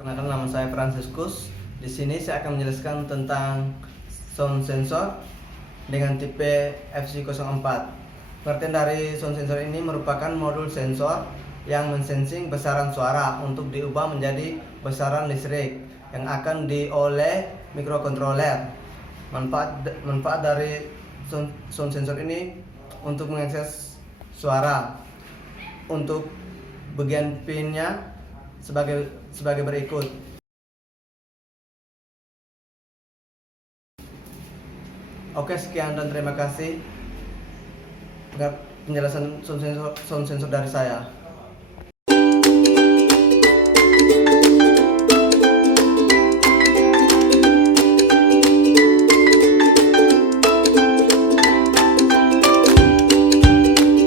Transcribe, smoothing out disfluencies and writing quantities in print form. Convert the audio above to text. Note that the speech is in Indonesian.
Perkenalkan, nama saya Franciscus. Di sini saya akan menjelaskan tentang sound sensor dengan tipe FC04. Pengertian dari sound sensor ini merupakan modul sensor yang mensensing besaran suara untuk diubah menjadi besaran listrik yang akan oleh mikrokontroler. Manfaat dari sound sensor ini untuk mengakses suara. Untuk bagian pinnya sebagai berikut. Oke, sekian dan terima kasih penjelasan sound sensor dari saya.